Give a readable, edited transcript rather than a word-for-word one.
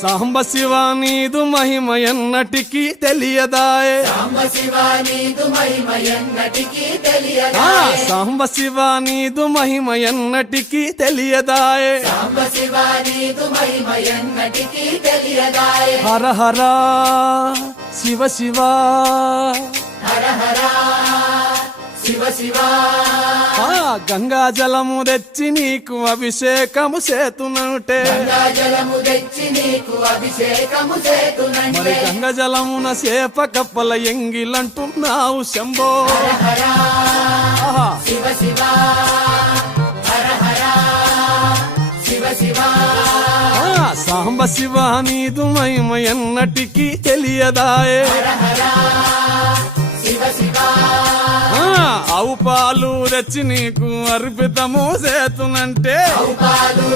సాంబ శివ నీదు మహిమ ఎన్నటికీ తెలియదాయే, సాంబ శివ నీదు మహిమ ఎన్నటికీ ఆ తెలియదాయే, సాంబ శివ నీదు మహిమ ఎన్నటికీ తెలియదాయే. సాంబ శివ నీదు మహిమ ఎన్నటికీ తెలియదాయే. హర హర శివ శివ, హర హర శివ శివ, ఆ గంగా జలము తెచ్చి నీకు అభిషేకము చేతునంటే, గంగా జలము తెచ్చి నీకు అభిషేకము మరి చేతునంటే, గంగ జలమున సేప కప్పల ఎంగిలంటున్నావు శంభో. హర హర ఆహా. శివ శివ, హర హర శివ శివ, ఆ సాంబ శివ నీదు మహిమ ఎన్నటికీ తెలియదాయే, హర హర శివ శివ, ఆ ఆవు పాలు తెచ్చి నీకు అర్పితము చేతునంటే, పాలు